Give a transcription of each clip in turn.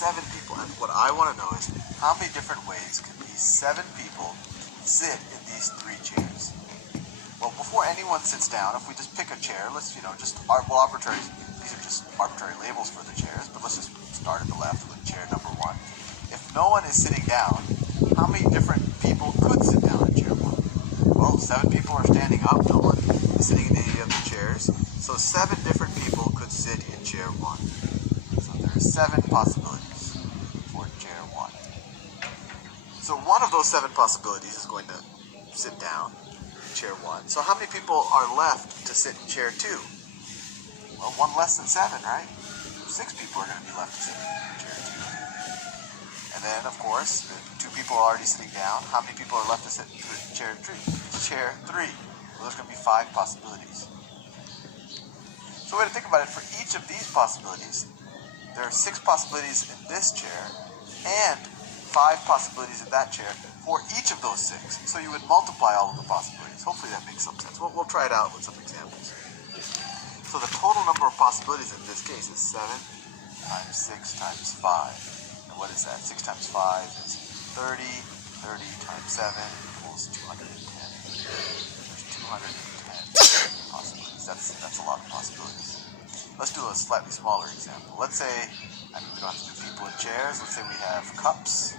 7 people. And what I want to know is how many different ways can these 7 people sit in these 3 chairs? Well, before anyone sits down, if we just pick a chair, let's, arbitrary, these are just arbitrary labels for the chairs, but let's just start at the left with chair number 1. If no one is sitting down, how many different people could sit down in chair 1? Well, 7 people are standing up, no one is sitting in any of the chairs, so 7 different people could sit in chair 1. So there are 7 possibilities for chair 1. So one of those 7 possibilities is going to sit down in chair 1. So how many people are left to sit in chair 2? Well, 1 less than 7, right? 6 people are going to be left to sit in chair 2. And then, of course, 2 people are already sitting down. How many people are left to sit in chair 3? Chair 3. Well, there's going to be 5 possibilities. So the way to think about it, for each of these possibilities, there are 6 possibilities in this chair and 5 possibilities in that chair for each of those 6. So you would multiply all of the possibilities. Hopefully that makes some sense. We'll try it out with some examples. So the total number of possibilities in this case is 7 times 6 times 5. And what is that? 6 times 5 is 30. 30 times 7 equals 210. There's 210 possibilities. That's a lot of possibilities. Let's do a slightly smaller example. Let's say, we don't have to do people in chairs. Let's say we have cups.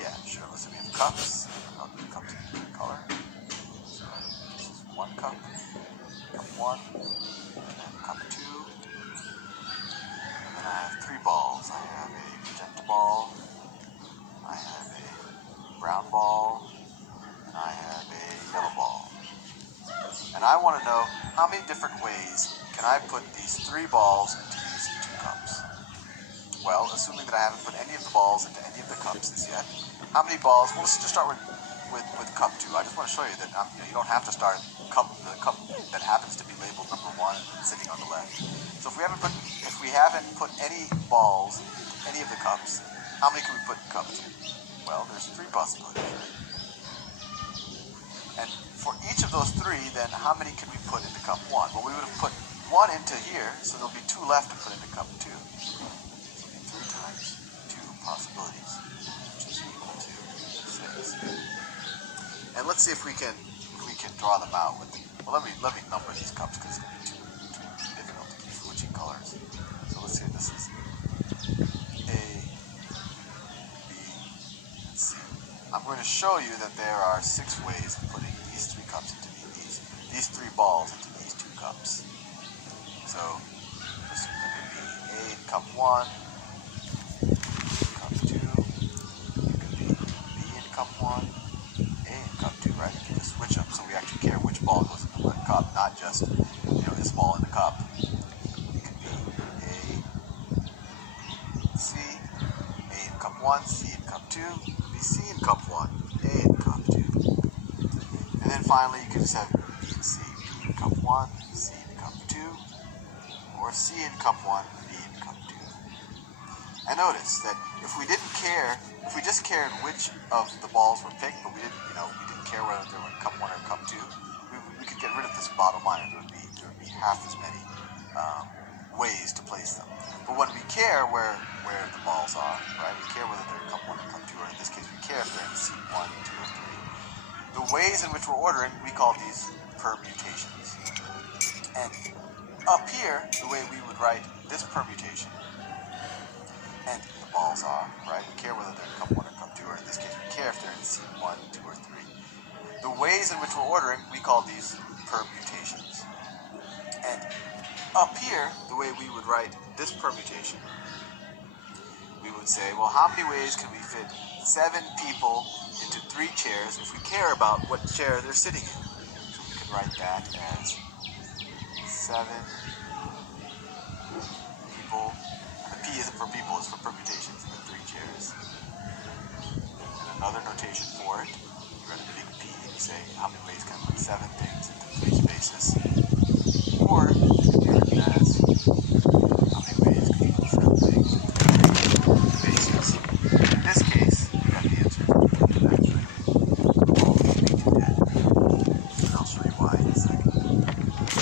Yeah, sure. Let's say we have cups. I'll do cups in different color. So this is 1 cup. Cup 1. And then cup 2. And then I have 3 balls. I have a magenta ball. I have a brown ball. And I have a yellow ball. And I want to know how many different ways can I put these 3 balls into these 2 cups. Well, assuming that I haven't put any of the balls into any of the cups as yet, how many balls? Well, let's just start with cup 2. I just want to show you that you don't have to start the cup that happens to be labeled number 1 sitting on the left. So if we haven't put any balls into any of the cups, how many can we put in cup 2? Well, there's 3 possibilities, right? And for each of those 3, then how many can we put into cup 1? Well, we would have put 1 into here, so there'll be 2 left to put into cup 2. So it'll be 3 times 2 possibilities, which is equal to 6. And let's see if we can draw them out with. Well, let me number these cups because it's going to be too difficult to keep switching colors. So let's see if this is A, B, and C. I'm going to show you that there are 6 ways of putting these 3 cups into these 3 balls into these 2 cups. So this could be A in cup 1, cup 2, it could be B in cup 1, A in cup 2, right? You can just switch them so we actually care which ball goes into what cup, not just this ball in the cup. It could be A, C, A in cup 1, C in cup 2, it could be C in cup 1, A in cup 2. And then finally you can just have B and C. B in cup 1, C in cup 2, or C in cup 1, B in cup 2. And notice that if we just cared which of the balls were picked, but we didn't care whether they were in cup 1 or cup 2, we could get rid of this bottom line. There would be half as many ways to place them. But when we care where the balls are, right? We care whether they're in cup 1 or cup 2, or in this case, we care if they're in C1, 2, or 3. The ways in which we're ordering, we call these permutations. And up here, the way we would write this permutation, and the balls are, right? We care whether they're in cup 1 or cup 2, or in this case, we care if they're in C1, 2, or 3. The ways in which we're ordering, we call these permutations. And up here, the way we would write this permutation, we would say, well, how many ways can we fit 7 people into 3 chairs if we care about what chair they're sitting in? So we can write that as 7 people, and the P isn't for people, it's for permutations in the 3 chairs. And another notation for it, you write a big P and you say, how many ways can I put 7 things into 3 spaces? Or you can write it as, how many ways can you put 7 things into 3 spaces? In this case, we got the answer. That's right. And I'll show you why in a second.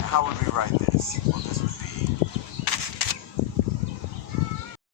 How would we write this?